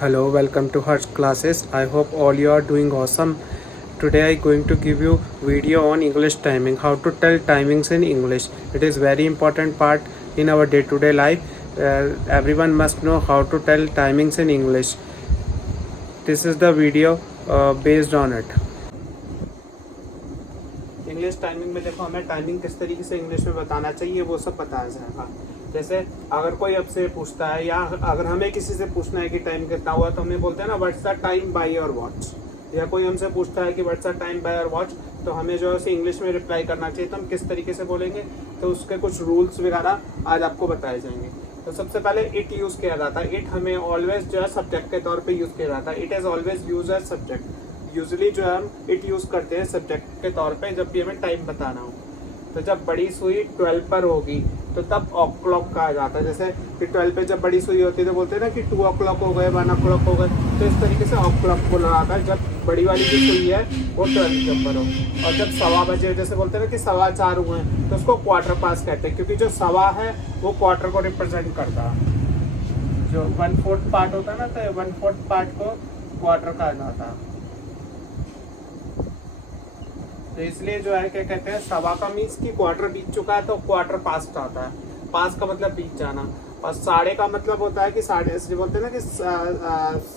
Hello, welcome to Harsh classes. I hope all you are doing awesome. Today I going to give you video on English timing, how to tell timings in English. It is very important part in our day-to-day life. Everyone must know how to tell timings in English. This is the video based on it. English timing में देखो हमें timing किस तरीके से English में बताना चाहिए वो सब बताया जाएगा। जैसे अगर कोई आपसे पूछता है या अगर हमें किसी से पूछना है कि टाइम कितना हुआ तो हमें बोलते हैं ना what's the time by your watch, या कोई हमसे पूछता है कि what's the time by your watch, तो हमें जो है उसे इंग्लिश में रिप्लाई करना चाहिए। तो हम किस तरीके से बोलेंगे तो उसके कुछ रूल्स वगैरह आज आपको बताए जाएंगे। तो सबसे पहले इट यूज़ किया जाता है। इट हमें ऑलवेज जो है सब्जेक्ट के तौर पर यूज़ किया जाता है। It is always use as subject. Usually जो है हम इट यूज़ करते हैं सब्जेक्ट के तौर पे जब भी हमें टाइम बताना हो। तो जब बड़ी सुई 12 पर होगी तो तब ओ क्लॉक कहा जाता है। जैसे कि 12 पे जब बड़ी सुई होती है तो बोलते हैं ना कि 2 o'clock हो गए, 1 o'clock हो गए। तो इस तरीके से ओ क्लॉक बोला जाता है जब बड़ी वाली जो सुई है वो 12 के ऊपर हो। और जब सवा बजे जैसे बोलते हैं ना कि 4:15 हुए हैं तो उसको क्वार्टर पास कहते हैं, क्योंकि जो सवा है वो क्वार्टर को रिप्रेजेंट करता है। जो 1/4 पार्ट होता है ना तो 1/4 पार्ट को क्वार्टर कहा जाता है। तो इसलिए जो है क्या कहते हैं सवा का मीन्स की क्वार्टर बीत चुका है तो क्वार्टर पास्ट आता है। पास का मतलब बीत जाना। और साढ़े का मतलब होता है कि साढ़े, ऐसे बोलते हैं ना कि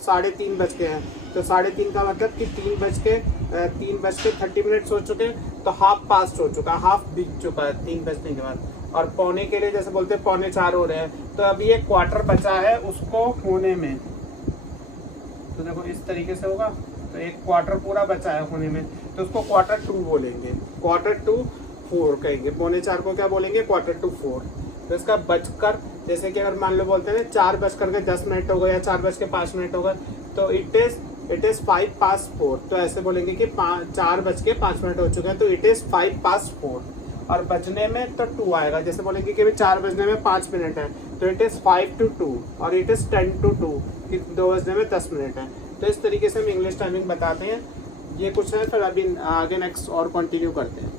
3:30 बज गए हैं तो 3:30 का मतलब कि 3:30 हो चुके हैं तो हाफ पास्ट हो चुका है, हाफ बीत चुका है 3 बजने के बाद। और पौने के लिए जैसे बोलते हैं 3:45 हो रहे हैं तो अभी एक क्वार्टर बचा है उसको होने में। तो देखो इस तरीके से होगा तो एक क्वार्टर पूरा बचा है होने में तो उसको Q2 बोलेंगे, Q2 4 कहेंगे। 3:45 को क्या बोलेंगे Q2 तो इसका बजकर, जैसे कि अगर मान लो बोलते हैं 4:10 हो गए या 4:05 हो गए तो इट इज 4:05। तो ऐसे बोलेंगे कि 4:05 हो चुके हैं तो इट इज 4:05। और बजने में तो 2 आएगा। जैसे बोलेंगे कि 4 बजने में 5 मिनट है तो इट इज 5 to 2 और इट इज 10 to 2 कि 2 बजने में 10 मिनट है। तो इस तरीके से हम इंग्लिश टाइमिंग बताते हैं। ये कुछ है, फिर अभी आगे नेक्स्ट और कंटिन्यू करते हैं।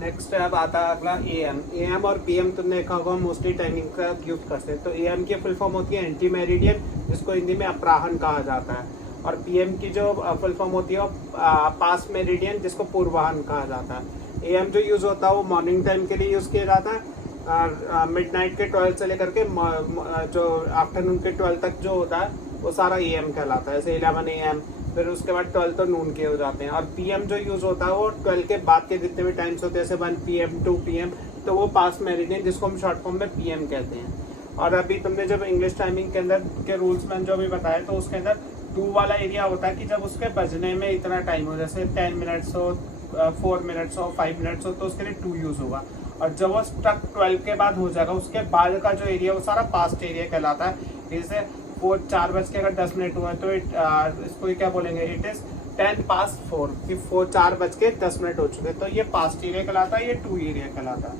नेक्स्ट अब आता है अगला एएम और पीएम। तुमने देखा होगा मोस्टली टाइमिंग का यूज करते हैं। तो एएम की फुल फॉर्म होती है एंटी मेरिडियन, जिसको हिंदी में अपराहन कहा जाता है। और पीएम की जो फुल फॉर्म होती है पास मेरिडियन, जिसको पूर्वाहन कहा जाता है। एएम जो यूज होता है वो मॉर्निंग टाइम के लिए यूज किया जाता है। मिडनाइट के 12 से लेकर के जो आफ्टरनून के 12 तक जो होता है वो सारा एएम कहलाता है। जैसे 11 AM, फिर उसके बाद 12 तो नून के हो जाते हैं। और पीएम जो यूज होता है वो 12 के बाद के जितने भी टाइम्स होते हैं, जैसे 1 PM 2 PM, तो वो पास मेरिडियन, जिसको हम शॉर्ट फॉर्म में पीएम कहते हैं। और अभी तुमने जब इंग्लिश टाइमिंग के अंदर के रूल्स में जो भी बताया तो उसके अंदर 2 वाला एरिया होता है कि जब उसके बजने में इतना टाइम हो, जैसे 10 मिनट्स हो, 4 मिनट्स हो, 5 मिनट्स हो, तो उसके लिए 2 यूज होगा। और जब वो स्टक 12 के बाद हो जाएगा उसके बाद का जो एरिया वो सारा पास्ट एरिया कहलाता है। जैसे 4:10 हुआ तो इसको क्या बोलेंगे, इट इज 10:04 कि 4:10 हो चुके, तो ये पास्ट एरिया कहलाता है, ये 2 एरिया कहलाता है।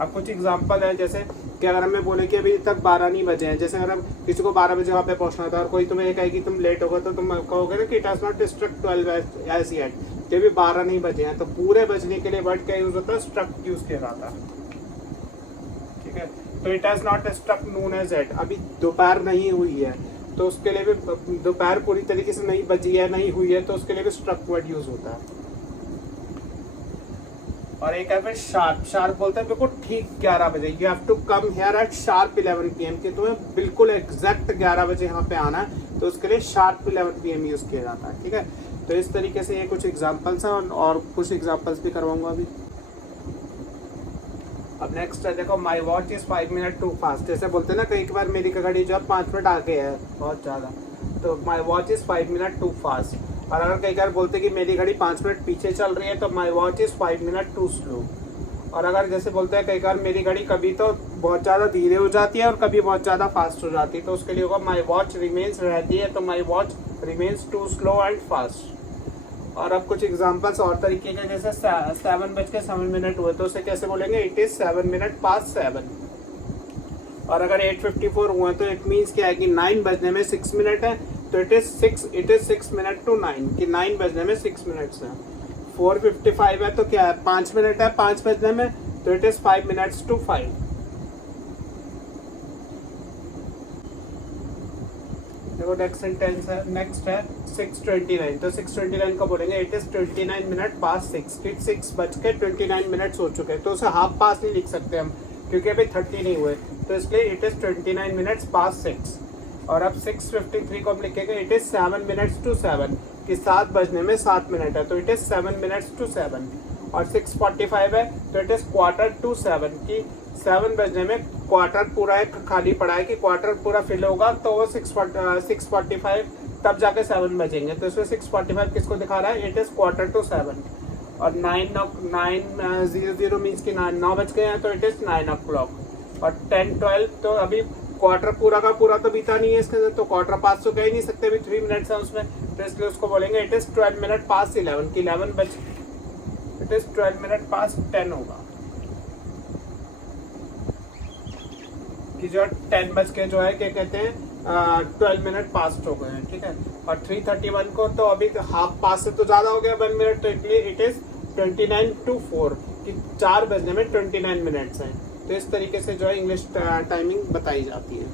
अब कुछ एग्जांपल है, जैसे कि अगर हमें बोले कि अभी तक 12 नहीं बजे हैं, जैसे अगर हम किसी को 12 बजे वहाँ पे पहुँचना था और कोई तुम्हें ये कहे कि तुम लेट हो गए तो तुम कहोगे ना कि it has not struck 12 as yet, कि अभी 12 नहीं बजे हैं। तो पूरे बजने के लिए वर्ड क्या यूज होता है, स्ट्रक यूज किया जाता है। ठीक है, तो it has not struck noon as yet, अभी दोपहर नहीं हुई है तो उसके लिए भी, दोपहर पूरी तरीके से नहीं बजी है, नहीं हुई है, तो उसके लिए भी स्ट्रक वर्ड यूज होता है। और एक है फिर शार्प बोलते हैं बिल्कुल ठीक 11 बजे। You have to come here at sharp 11 PM, कि तुम्हें बिल्कुल एग्जैक्ट 11 बजे यहाँ पे आना है, तो उसके लिए शार्प 11 PM यूज किया जाता है। ठीक है, तो इस तरीके से ये कुछ एग्जाम्पल्स हैं और कुछ एग्जाम्पल्स भी करवाऊंगा अभी। अब नेक्स्ट है, देखो my watch is 5 minute too fast. जैसे बोलते हैं ना कई बार मेरी घड़ी जो है 5 मिनट आगे है बहुत ज़्यादा, तो my watch is 5 minute too fast. और अगर कई बार बोलते कि मेरी घड़ी 5 मिनट पीछे चल रही है तो my watch is 5 minute too slow. और अगर जैसे बोलते हैं कई बार मेरी घड़ी कभी तो बहुत ज़्यादा धीरे हो जाती है और कभी बहुत ज़्यादा फास्ट हो जाती है, तो उसके लिए होगा माई वॉच रिमेन्स रहती है तो my watch remains too slow and fast. और अब कुछ एग्जांपल्स और तरीके के, जैसे 7:07 हुए तो उसे कैसे बोलेंगे, इट इज 7 मिनट पास्ट 7। और अगर 8:54 हुए तो इट मीन्स क्या है कि 9 बजने में 6 मिनट है, तो इट इज 6 मिनट टू 9, कि 9 बजने में 6 मिनट्स है। 4:55 है तो क्या है, 5 मिनट है 5 बजने में, तो इट इज 5 मिनट्स टू 5। देखो नेक्स्ट सेंटेंस है, नेक्स्ट है 6:29। तो 6:29 को बोलेंगे इट इज 29 मिनट पास 6, कि 6:29 हो चुके हैं। तो उसे हाफ पास नहीं लिख सकते हम, क्योंकि अभी 30 नहीं हुए, तो इसलिए इट इज 29 मिनट्स पास 6। और अब 6:53 को हम लिखेंगे इट इज 7 मिनट्स टू 7, कि 7 बजने में 7 मिनट है, तो इट इज 7 मिनट्स टू 7। और 6:45 है तो इट इज 6:45, कि 7 बजने में क्वार्टर पूरा एक खाली पड़ा है, कि क्वार्टर पूरा फिल होगा तो वो 6:45 तब जाके 7 बजेंगे। तो इसमें 6:45 किसको दिखा रहा है, इट इज 6:45। और 9:00 मीन्स कि 9 बज गए हैं, तो इट इज 9 o'clock। और 10:12 तो अभी क्वार्टर पूरा का पूरा तो बीता नहीं है इसके अंदर, तो क्वार्टर पास तो कह ही नहीं सकते, अभी 3 मिनट्स है उसमें, तो इसलिए उसको बोलेंगे इट इज 12 मिनट पास 11, कि 11 बज, इट इज 12 मिनट पास 10 होगा, कि जो 10 बज के जो है क्या कहते हैं 12 मिनट पास्ट हो गए हैं, ठीक है। और 3:31 को तो अभी हाफ पास से तो ज्यादा हो गया 1 मिनट, तो इसलिए इट इज 29 to 4, कि 4 बजने में 29 मिनट्स हैं। तो इस तरीके से जो है इंग्लिश टाइमिंग बताई जाती है।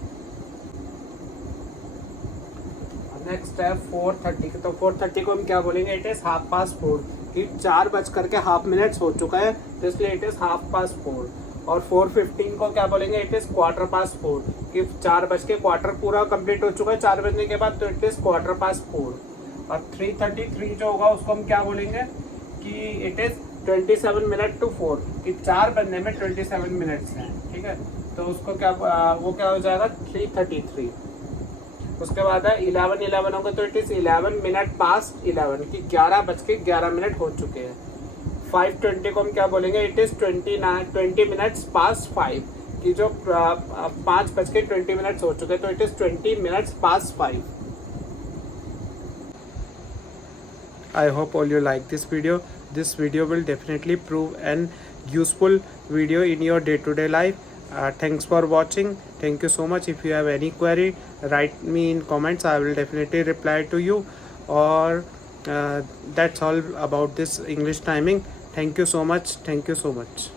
नेक्स्ट है 4:30। तो 4:30 को हम क्या बोलेंगे, इट इज 4:30, कि 4 बज करके हाफ मिनट्स हो चुका है, तो इसलिए इट इज 4:30। और 4:15 को क्या बोलेंगे, इट इज 4:15, कि 4 बज के क्वार्टर पूरा कंप्लीट हो चुका है 4 बजने के बाद, तो इट इज 4:15। और 3:33 जो होगा उसको हम क्या बोलेंगे, कि इट इज 27 मिनट टू 4, कि 4 बजने में 27 मिनट्स हैं, ठीक है। तो उसको क्या वो क्या हो जाएगा 3:33। उसके बाद है 11:11 होगा, तो इट इज 11 मिनट पास 11, कि 11 बज के 11 मिनट हो चुके हैं। 5:20 को हम क्या बोलेंगे, इट इज 20 मिनट्स पास 5, कि जो 5 बज के 20 मिनट्स हो चुके हैं, तो it is 20 minutes pass 5। I hope all you like this video. This video will definitely prove an useful video in your day-to-day life. Thanks for watching. Thank you so much. If you have any query, write me in comments. I will definitely reply to you. Or that's all about this English timing. Thank you so much. Thank you so much.